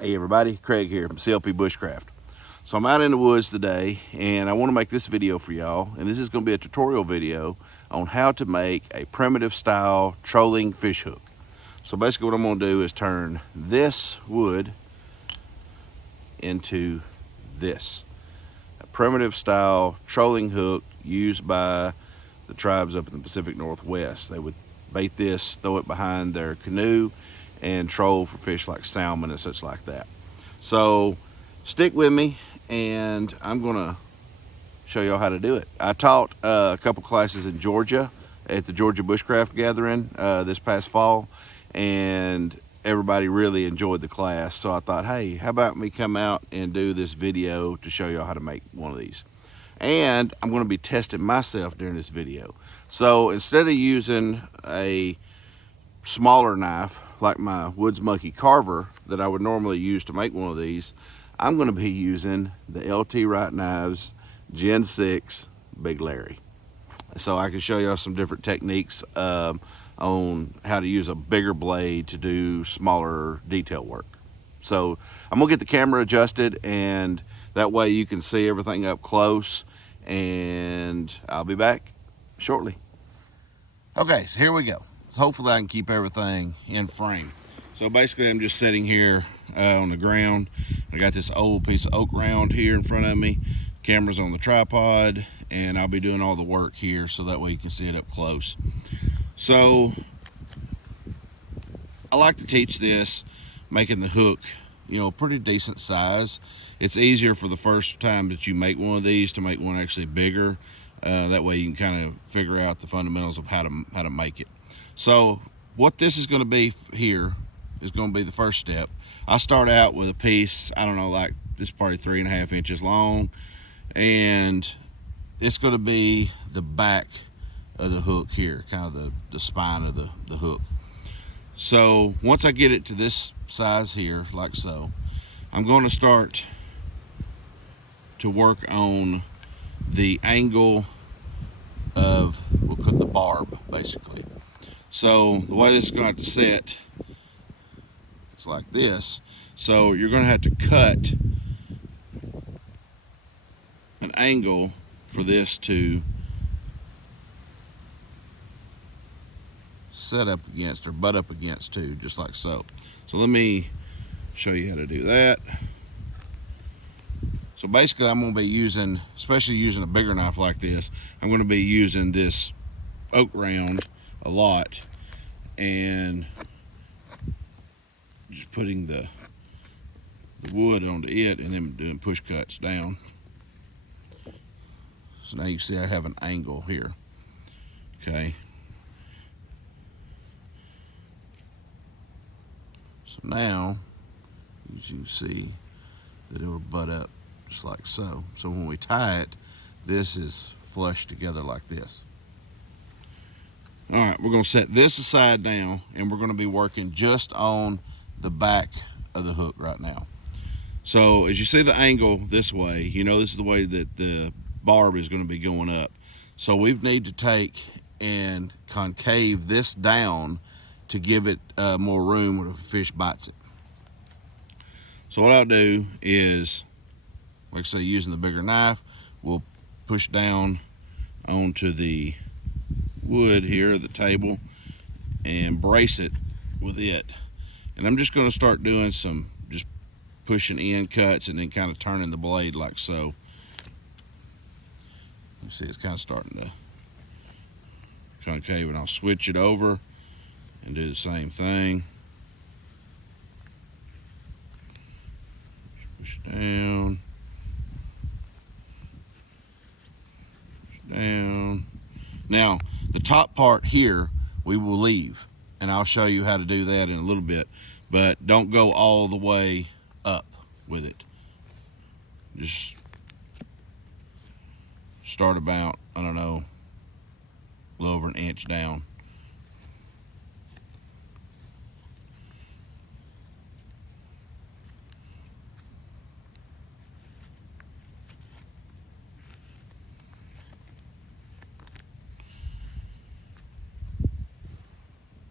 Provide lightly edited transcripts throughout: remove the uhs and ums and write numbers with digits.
Hey everybody, Craig here from CLP Bushcraft. So I'm out in the woods today and I want to make this video for y'all, and this is going to be a tutorial video on how to make a primitive style trolling fish hook. So basically what I'm going to do is turn this wood into this. A primitive style trolling hook used by the tribes up in the Pacific Northwest. They would bait this, throw it behind their canoe, and troll for fish like salmon and such like that. So stick with me and I'm gonna show y'all how to do it. I taught a couple classes in Georgia at the Georgia Bushcraft Gathering this past fall, and everybody really enjoyed the class. So I thought, hey, how about me come out and do this video to show y'all how to make one of these. And I'm going to be testing myself during this video. So instead of using a smaller knife like my Woods Monkey carver that I would normally use to make one of these, I'm going to be using the LT Wright knives Gen 6 Big Larry. So I can show y'all some different techniques on how to use a bigger blade to do smaller detail work. So I'm gonna get the camera adjusted, and that way you can see everything up close, and I'll be back shortly. Okay, so here we go. Hopefully I can keep everything in frame. So basically I'm just sitting here on the ground. I got this old piece of oak round here in front of me. Camera's on the tripod, and I'll be doing all the work here so that way you can see it up close. So I like to teach this, making the hook, pretty decent size. It's easier for the first time that you make one of these to make one actually bigger. That way you can kind of figure out the fundamentals of how to make it. So what this is going to be here is going to be the first step. I start out with a piece, I don't know, like this is probably 3.5 inches long, and it's going to be the back of the hook here, kind of the spine of the hook. So once I get it to this size here, like so, I'm going to start to work on the angle of, we'll call it the barb, basically. So the way this is going to have to set, it's like this. So you're going to have to cut an angle for this to set up against or butt up against too, just like so. So let me show you how to do that. So basically I'm going to be using, especially using a bigger knife like this, I'm going to be using this oak round a lot and just putting the wood onto it and then doing push cuts down. So now you see I have an angle here. Okay. So now, as you can see, that it will butt up just like so. So when we tie it, this is flush together like this. All right, we're going to set this aside now, and we're going to be working just on the back of the hook right now. So as you see the angle this way, this is the way that the barb is going to be going up. So we need to take and concave this down to give it more room when a fish bites it. So what I'll do is, like I say, using the bigger knife, we'll push down onto the wood here, the table, and brace it with it. And I'm just going to start doing some just pushing in cuts and then kind of turning the blade like so. You see it's kind of starting to concave, and I'll switch it over and do the same thing. Push down, push down. Now the top part here we will leave, and I'll show you how to do that in a little bit, but don't go all the way up with it. Just start about, I don't know, a little over an inch down.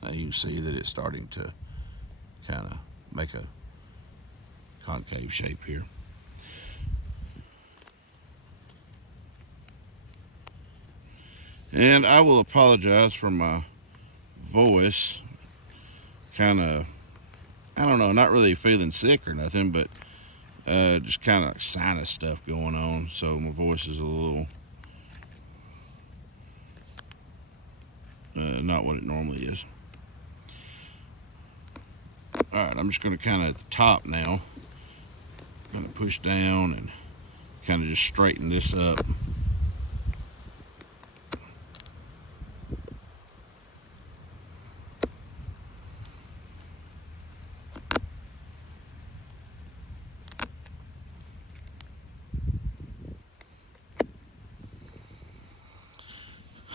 Now you can see that it's starting to kind of make a concave shape here. And I will apologize for my voice. Kind of, I don't know, not really feeling sick or nothing, but just kind of sinus stuff going on. So my voice is a little not what it normally is. Alright, I'm just going to kind of at the top now, kind of push down and kind of just straighten this up.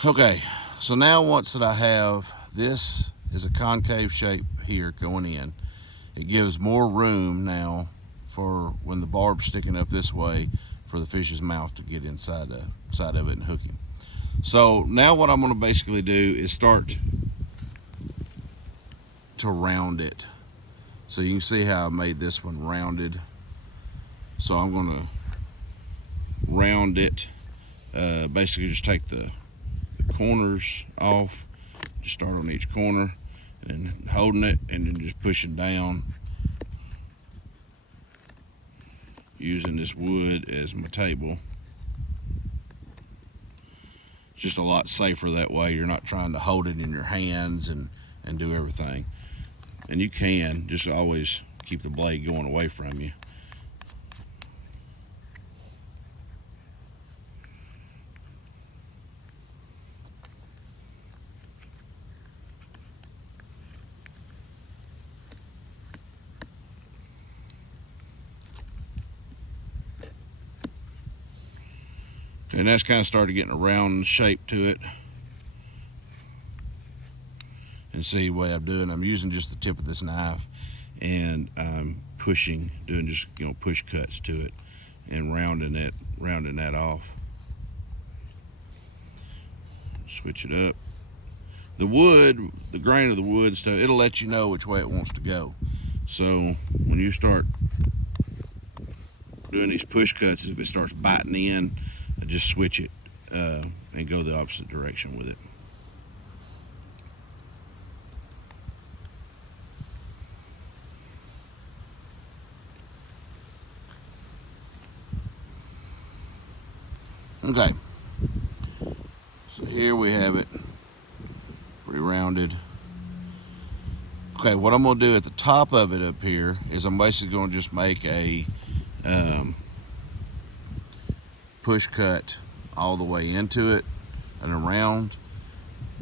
Okay, so now once that I have this is a concave shape here going in, it gives more room now for when the barb's sticking up this way for the fish's mouth to get inside of it and hook him. So now what I'm going to basically do is start to round it. So you can see how I made this one rounded. So I'm going to round it. Basically just take the corners off, just start on each corner and then holding it and then just pushing down, using this wood as my table. It's just a lot safer that way. You're not trying to hold it in your hands and do everything. And you can just always keep the blade going away from you. And that's kind of started getting a round shape to it. And see the way I'm doing, I'm using just the tip of this knife and I'm pushing, doing just push cuts to it and rounding that off. Switch it up. The wood, the grain of the wood stuff, it'll let you know which way it wants to go. So when you start doing these push cuts, if it starts biting in, just switch it and go the opposite direction with it. Okay, so here we have it pretty rounded. Okay, what I'm going to do at the top of it up here is I'm basically going to just make a push cut all the way into it and around,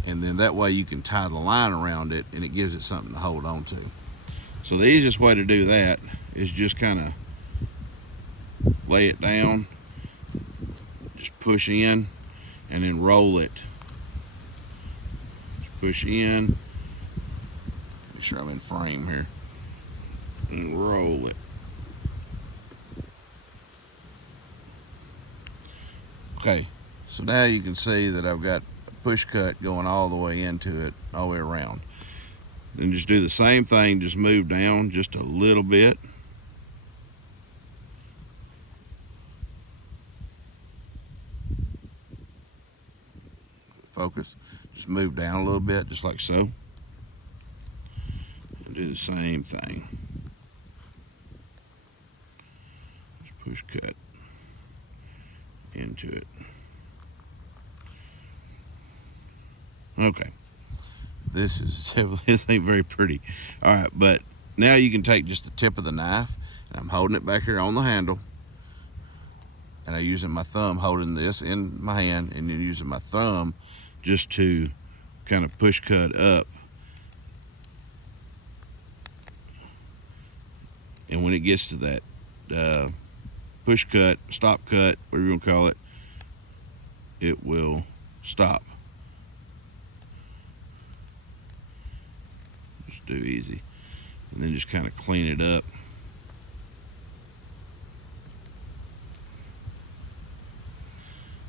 and then that way you can tie the line around it and it gives it something to hold on to. So the easiest way to do that is just kind of lay it down, just push in and then roll it. Just push in, make sure I'm in frame here, and roll it. Okay, so now you can see that I've got a push cut going all the way into it, all the way around. Then just do the same thing, just move down just a little bit. Focus, just move down a little bit, just like so. And do the same thing. Just push cut into it. Okay, this ain't very pretty. All right, but now you can take just the tip of the knife, and I'm holding it back here on the handle, and I'm using my thumb holding this in my hand, and then using my thumb just to kind of push cut up. And when it gets to that push cut, stop cut, whatever you want to call it, it will stop. Just do easy. And then just kind of clean it up.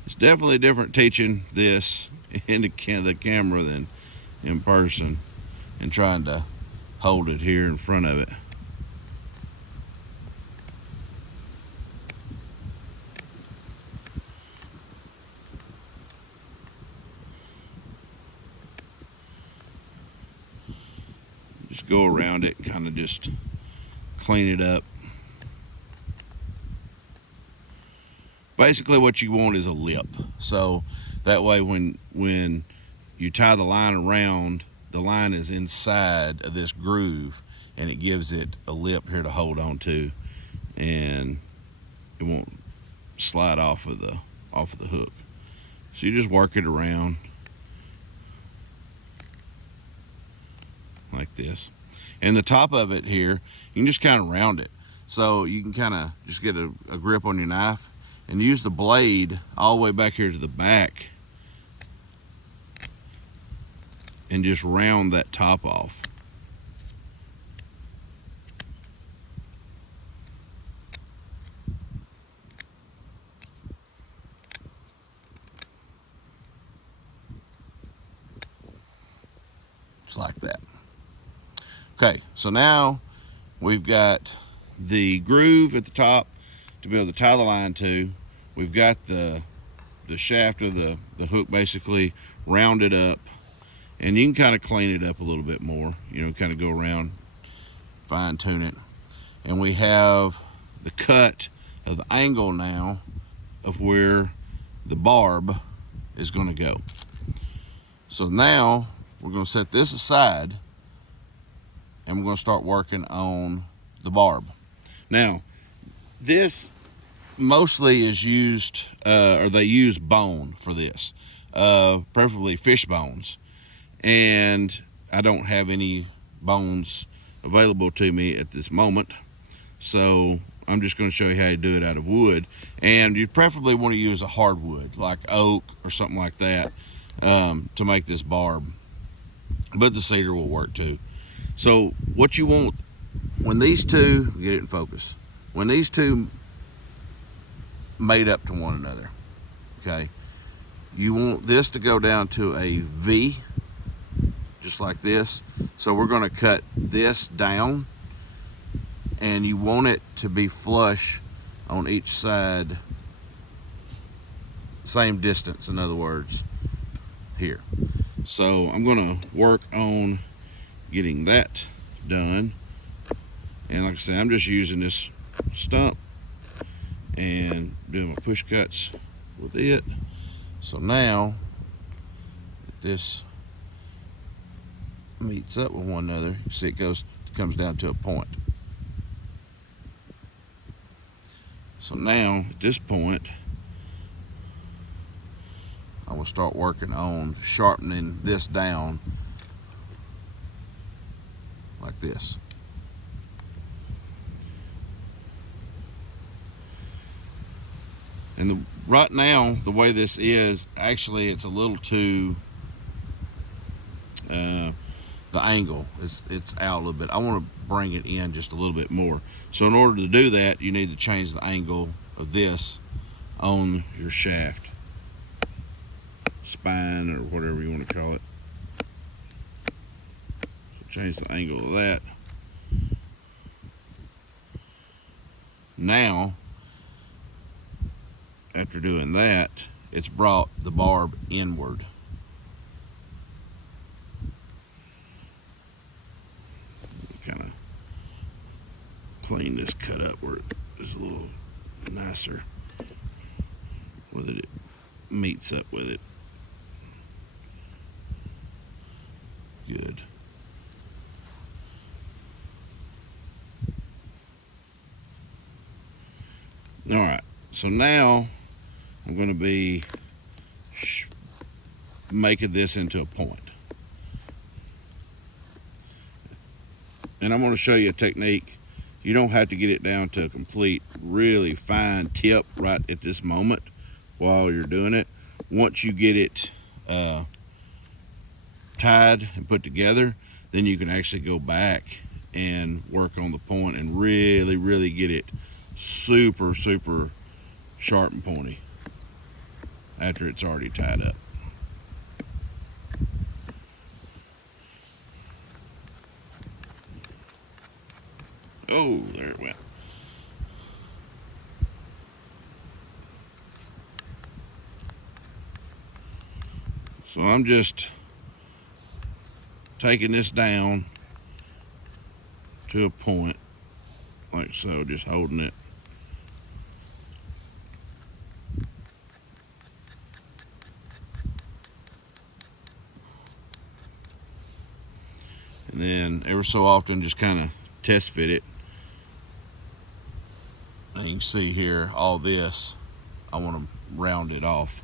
It's definitely different teaching this in the camera than in person and trying to hold it here in front of it. just go around it and kind of just clean it up. Basically what you want is a lip, so that way when you tie the line around, the line is inside of this groove and it gives it a lip here to hold on to, and it won't slide off of the hook. So you just work it around like this, and the top of it here, you can just kind of round it, so you can kind of just get a grip on your knife and use the blade all the way back here to the back and just round that top off. Just like that. Okay, so now we've got the groove at the top to be able to tie the line to. We've got the shaft of the hook basically rounded up, and you can kind of clean it up a little bit more, you know, kind of go around, fine tune it. And we have the cut of the angle now of where the barb is going to go. So now we're going to set this aside and we're going to start working on the barb. Now, this mostly is used, or they use bone for this, preferably fish bones. And I don't have any bones available to me at this moment, so I'm just going to show you how to do it out of wood. And you preferably want to use a hardwood like oak or something like that to make this barb, but the cedar will work too. So what you want, when these two, get it in focus, when these two mate up to one another, okay, you want this to go down to a V, just like this. So we're going to cut this down, and you want it to be flush on each side, same distance, in other words, here. So I'm going to work on getting that done, and like I said, I'm just using this stump and doing my push cuts with it. So now this meets up with one another, you see it comes down to a point. So now at this point I will start working on sharpening this down like this. And right now, the way this is, actually it's a little too, the angle it's out a little bit. I want to bring it in just a little bit more. So in order to do that, you need to change the angle of this on your shaft, spine, or whatever you want to call it. So change the angle of that. Now, after doing that, it's brought the barb inward. Kind of clean this cut up where it is a little nicer, whether it meets up with it. Good. All right, so now I'm going to be making this into a point. And I'm going to show you a technique. You don't have to get it down to a complete, really fine tip right at this moment while you're doing it. Once you get it tied and put together, then you can actually go back and work on the point and really get it super sharp and pointy after it's already tied up. Oh, there it went. So I'm just taking this down to a point, like so, just holding it. And then every so often just kind of test fit it. And you can see here all this, I want to round it off.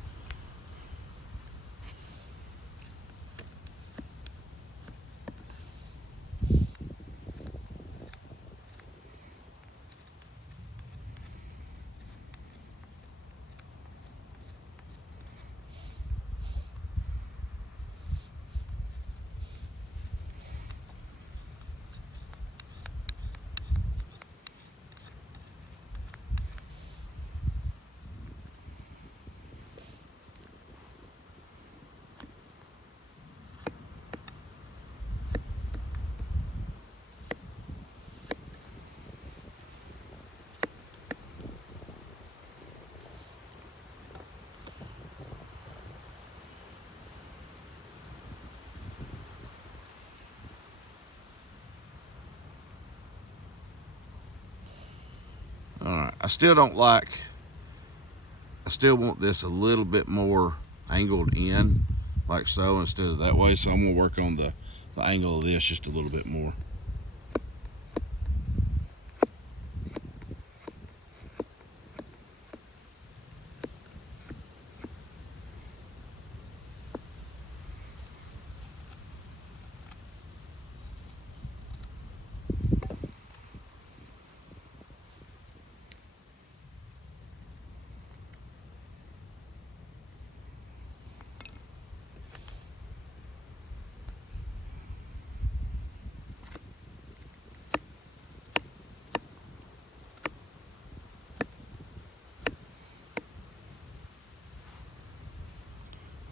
Alright, I still want this a little bit more angled in, like so, instead of that way. So I'm going to work on the angle of this just a little bit more.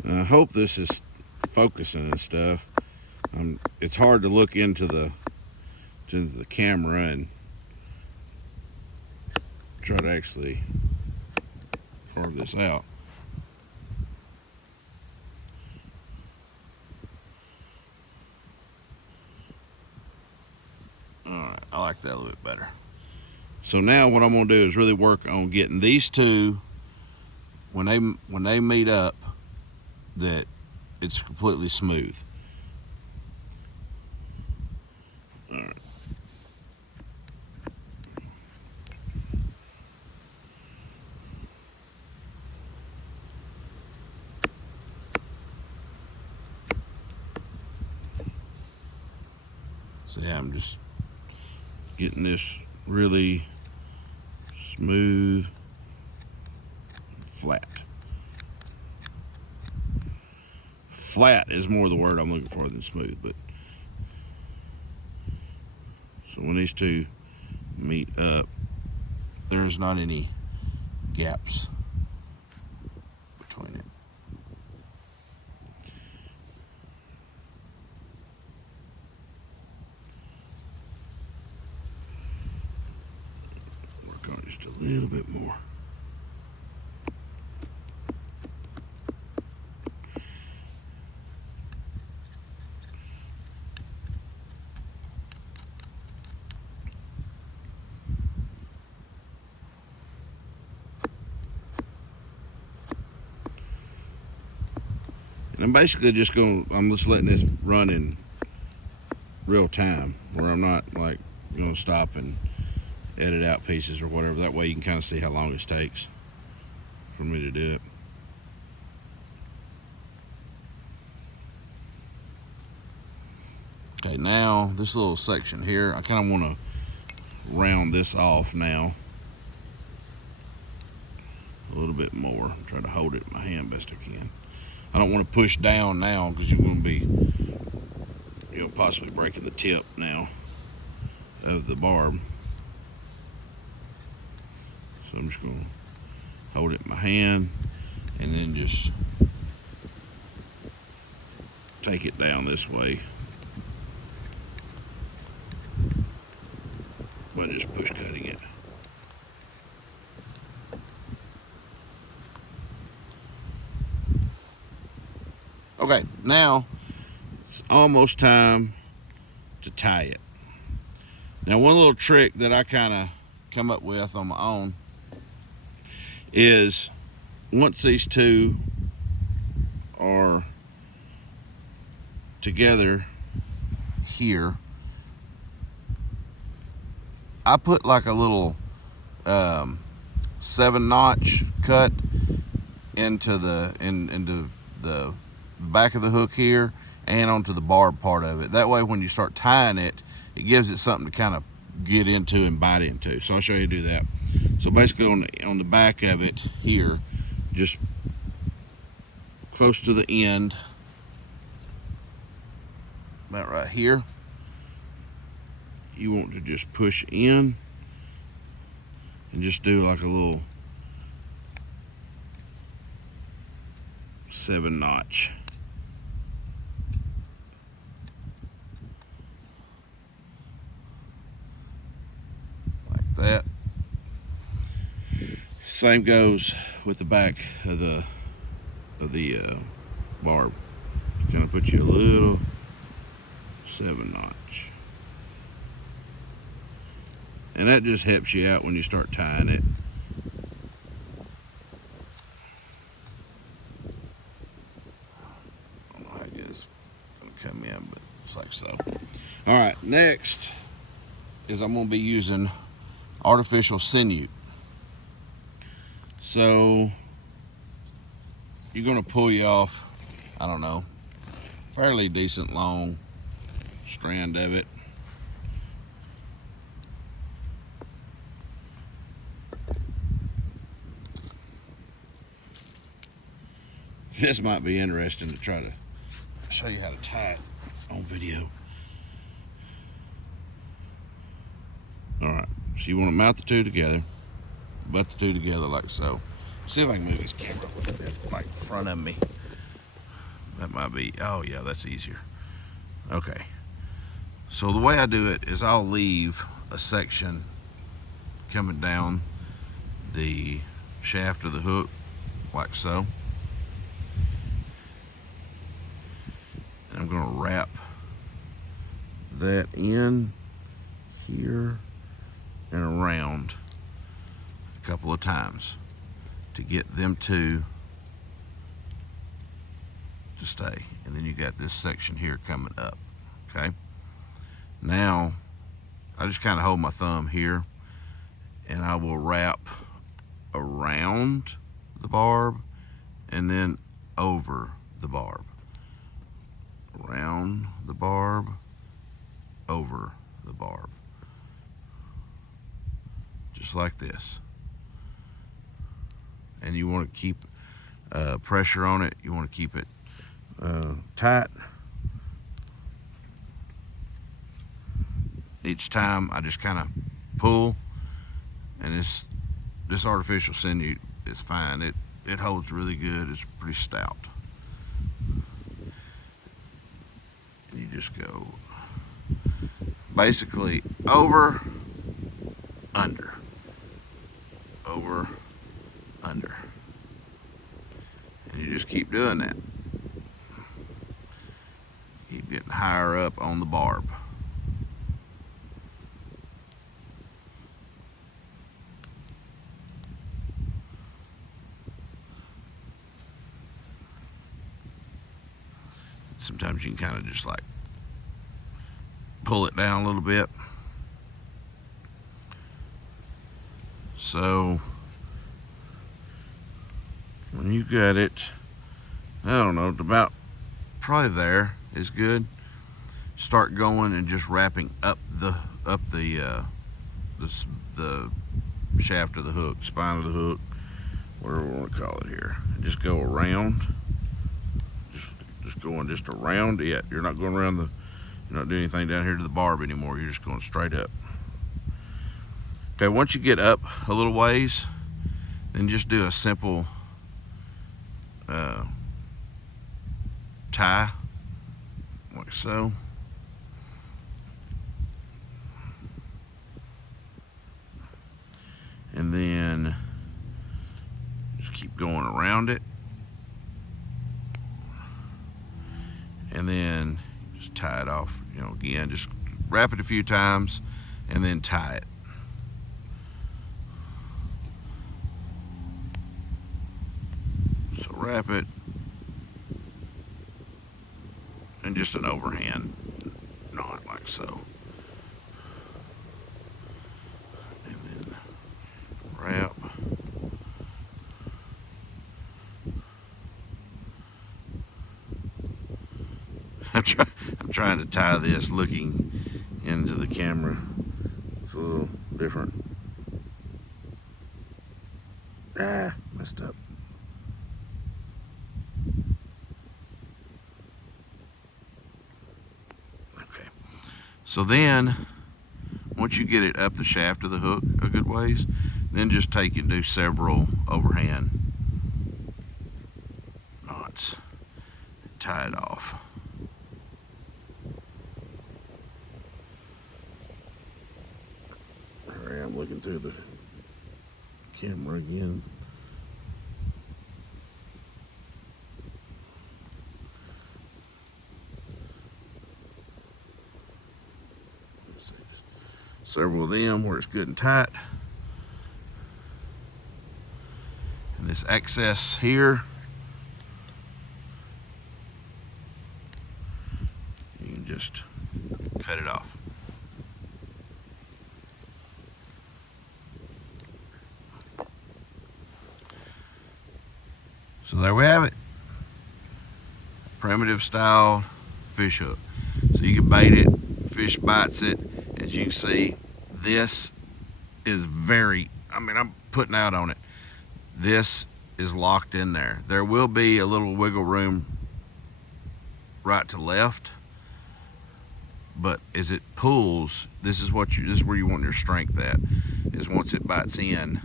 I hope this is focusing and stuff. It's hard to look into the camera and try to actually carve this out. Alright, I like that a little bit better. So now what I'm going to do is really work on getting these two, when they meet up, that it's completely smooth. All right. So yeah, I'm just getting this really smooth, flat. Flat is more the word I'm looking for than smooth, but so when these two meet up, there's not any gaps between it. Work on it just a little bit more. And I'm basically I'm just letting this run in real time, where I'm not like going to stop and edit out pieces or whatever. That way you can kind of see how long this takes for me to do it. Okay, now this little section here, I kind of want to round this off now a little bit more. I'm trying to hold it in my hand best I can. I don't want to push down now because you're going to be, possibly breaking the tip now of the barb. So I'm just going to hold it in my hand and then just take it down this way by just push cutting it. Okay, now it's almost time to tie it. Now, one little trick that I kind of come up with on my own is once these two are together here, I put like a little 7-notch cut into the back of the hook here and onto the barb part of it. That way when you start tying it, it gives it something to kind of get into and bite into. So I'll show you how to do that. So basically on the back of it here, just close to the end, about right here, you want to just push in and just do like a little 7-notch. Like that. Same goes with the back of the barb. Just kind of put you a little 7-notch. And that just helps you out when you start tying it. I don't know how good it's going to come in, but it's like so. All right, next is I'm going to be using artificial sinew. So you're going to pull you off, I don't know, fairly decent long strand of it. This might be interesting to try to show you how to tie it on video. All right, so you want to mount the two together, butt the two together like so. See if I can move this camera a little bit, like in front of me. That might be, oh yeah, that's easier. Okay, so the way I do it is I'll leave a section coming down the shaft of the hook like so. And I'm going to wrap that in here and around a couple of times to get them two to stay. And then you got this section here coming up. Okay, now I just kind of hold my thumb here and I will wrap around the barb and then over the barb. Around the barb, over the barb, just like this. And you want to keep pressure on it. You want to keep it tight. Each time I just kind of pull, and this artificial sinew is fine. It holds really good. It's pretty stout. You just go basically over, under, over, under. And you just keep doing that. Keep getting higher up on the barb. Sometimes you can kind of just like pull it down a little bit. So when you got it, I don't know, about probably there is good. Start going and just wrapping up the shaft of the hook, spine of the hook, whatever we want to call it here. And just go around. Just going just around it. You're not going around you're not doing anything down here to the barb anymore. You're just going straight up. Okay, once you get up a little ways, then just do a simple tie, like so. And then just keep going around it. And then just tie it off, again, just wrap it a few times and then tie it. So wrap it in just an overhand knot like so. And then wrap. I'm trying to tie this looking into the camera. It's a little different. Messed up. Okay. So then, once you get it up the shaft of the hook a good ways, then just take and do several overhand knots and tie it off. Alright, I'm looking through the camera again. Several of them where it's good and tight. And this excess here, you can just cut it off. So there we have it. Primitive style fish hook. So you can bait it, fish bites it. As you can see, this is I'm putting out on it. This is locked in there. There will be a little wiggle room right to left, but as it pulls, this is where you want your strength at, is once it bites in,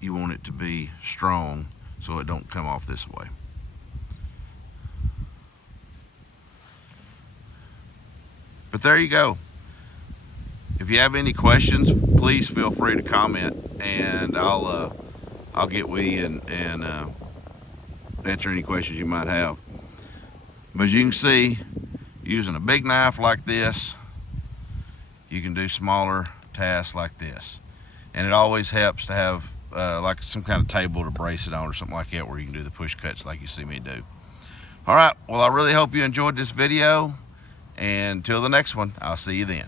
you want it to be strong so it don't come off this way. But there you go. If you have any questions, please feel free to comment, and I'll get with you and answer any questions you might have. But as you can see, using a big knife like this, you can do smaller tasks like this. And it always helps to have like some kind of table to brace it on or something like that, where you can do the push cuts like you see me do. All right, well, I really hope you enjoyed this video. And until the next one, I'll see you then.